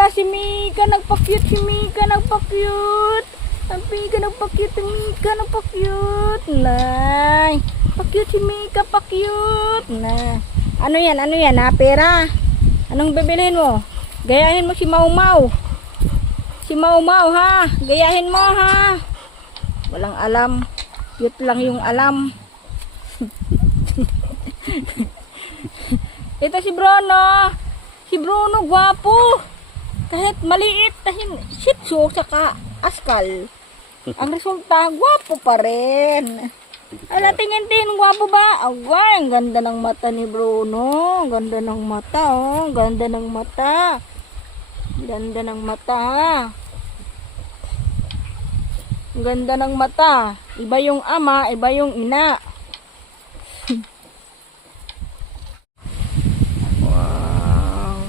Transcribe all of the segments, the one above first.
Wala si Mika, nagpa-cute si Mika, nagpa-cute. Ang Mika, nagpa-cute si Mika, nagpa-cute. Nay, pa-cute si Mika, pa-cute. Na. Ano yan ha, pera? Anong bibilhin mo? Gayahin mo si Mau Mau. Si Mau Mau ha, gayahin mo ha. Walang alam, cute lang yung alam. Ito si Bruno. Si Bruno, gwapo. Kahit maliit, shih tzu saka askal. Ang resulta, gwapo pa rin. Ala, tingin din, gwapo ba? Agay, ang ganda ng mata ni Bruno. Ang ganda ng mata, oh. Ang ganda ng mata. Ang ganda ng mata. Ang ganda ng mata. Iba yung ama, iba yung ina. Wow.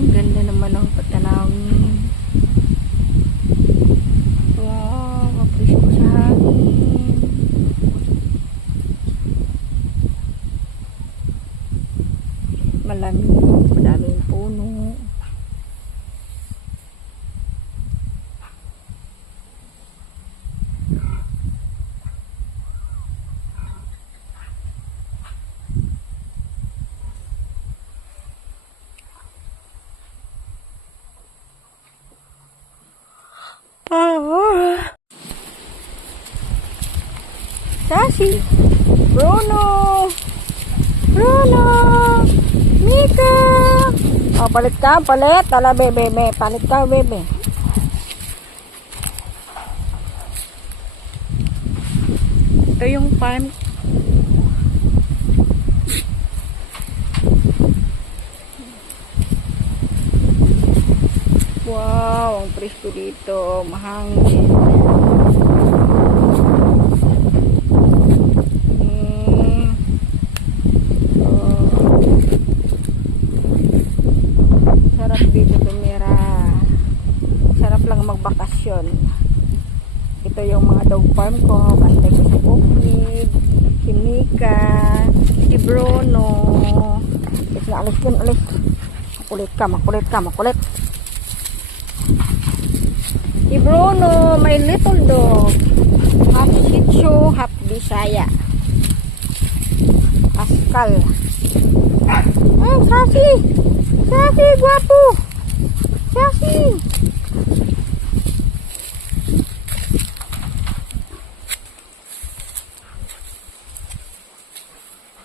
Ang ganda naman ng patanawin. Wow, kapris ko sa hangin. Malamig, madaming puno. Sassy, Bruno, Mika. Oh, palit ka, palit. Tala, bebe, palit ka, bebe. Ito yung farm. Wow, ang presko dito, mahangin. Sarap dito tumira. Sarap lang magbakasyon. Ito yung mga dog farm ko. Bantay ko sa bukid. Si Mika, si Bruno. Alis dun, alis. Makulit ka. Si Bruno, my little dog. Half Shih Tzu, half Bisaya. Askal. Sassy! Sassy, guwapo! Sassy!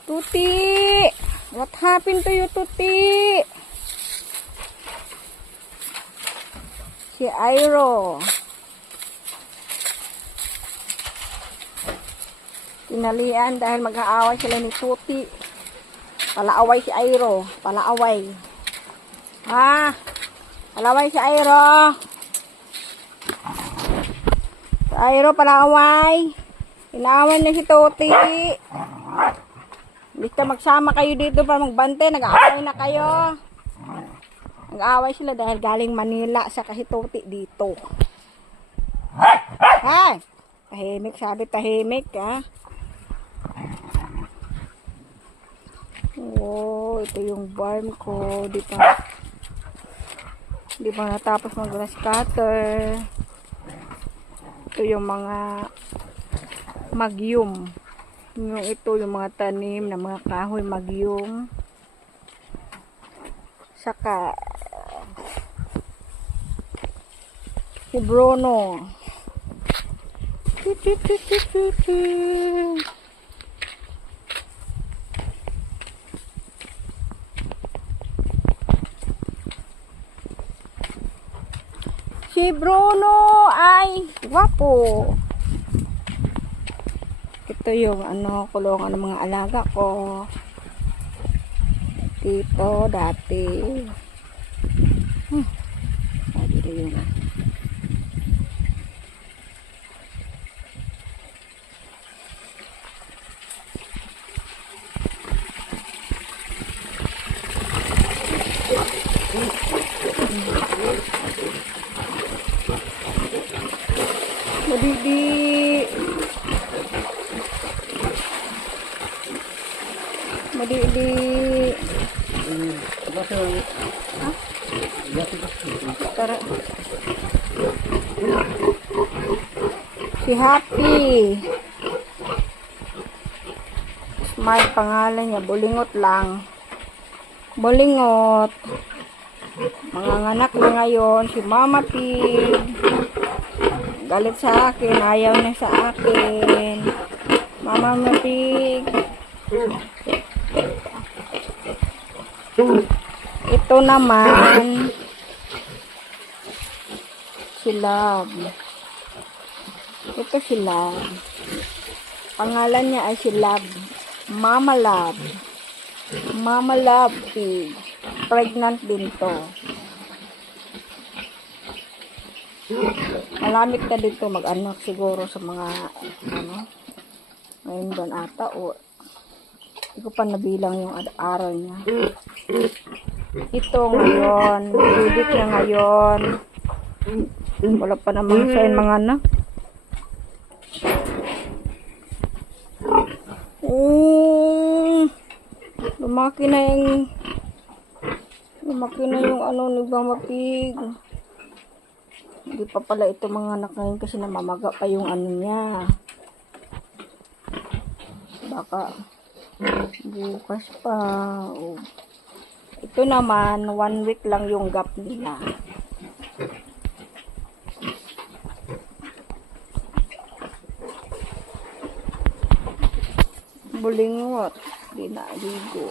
Tuti! What happened to you, Tuti? Si Airo. Tinalian dahil mag-aaway sila ni Tuti. Palaaway si Airo. Palaaway. Palaaway si Airo. Si Airo, palaaway. Inaaway niya si Tuti. Basta magsama kayo dito para magbante. Nag-aaway na kayo. Nag-aaway sila dahil galing Manila sa kahituti dito. Hay! Tahimik, sabi tahimik, ha? Oh, ito yung farm ko. Di pa natapos mag-grass cutter. Ito yung mga magyum. Ito yung mga tanim na mga kahoy magyum. Saka si Bruno. Si Bruno ay guwapo. Ito yung kulungan ng mga alaga ko. Dito dati. Dito yung Madidi. Tara. Si Happy. Smile pangalan niya. Bulingot lang. Bulingot. Manganganak na ngayon si Mama Pig. Galit sa akin. Ayaw niya sa akin. Mama Pig. Ito naman si Love. Ito si Love. Pangalan niya ay si Love. Mama Love. Mama Love Pig. Pregnant din to. Malamit ka dito mag-anak siguro sa mga ngayon ba ata o hindi ko pa nabilang yung araw niya. Ito ngayon, bibig na ngayon. Wala pa namang sign mga anak. Lumaki na yung ni Mama Pig. Hindi pa pala ito mga anak ngayon kasi namamaga pa yung niya. Baka bukas pa. Oh. Ito naman 1 week lang yung gap nila. Bulingot. Di na ligo.